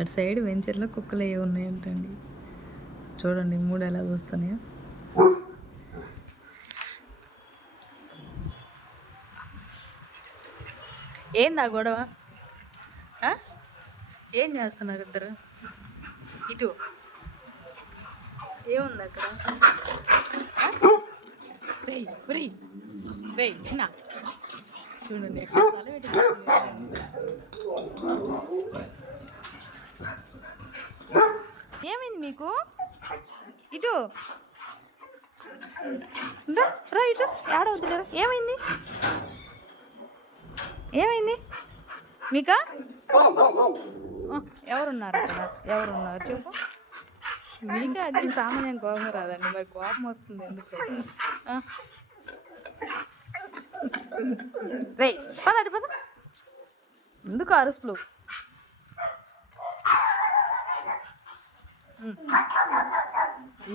అటు సైడ్ వెంచర్లో కుక్కలు ఏ ఉన్నాయంటండి. చూడండి 3 ఎలా చూస్తున్నాయో. ఏందా గొడవ? ఏం చేస్తున్నారు ఇద్దరు? ఇటు ఏముంది అక్కడ? చిన్న చూడండి ఏమైంది మీకు? ఇటు రా, ఇటు ఏడవద్దులేరా. ఏమైంది ఏమైంది మీకా? ఎవరున్నారు అక్కడ? ఎవరున్నారు చెప్పు. మీకే అది సామాన్యం కోపం రాదండి, మరి కోపం వస్తుంది ఎందుకు? రే పద ఎందుకు అరుపులు?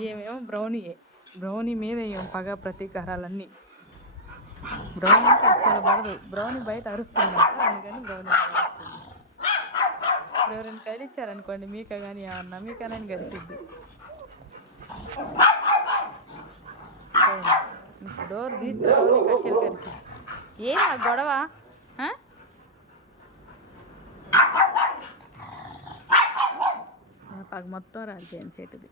ఏమేమో బ్రౌనీ మీద ఏమో పగ ప్రతీకారాలన్నీ. బ్రౌనీ అంటే అస్సలు పడదు. బ్రౌనీ బయట అరుస్తుంది, అందుకని బ్రౌనీ ఇప్పుడు ఎవరైనా కదిలిచ్చారనుకోండి మీకా కానీ ఏమన్నా మీకనని కలిసిద్ది. డోర్ తీస్తే కట్టెలు కలిసి ఏం ఆ గొడవ? పగ మొత్తం రాలిపోయింది చెట్టుది.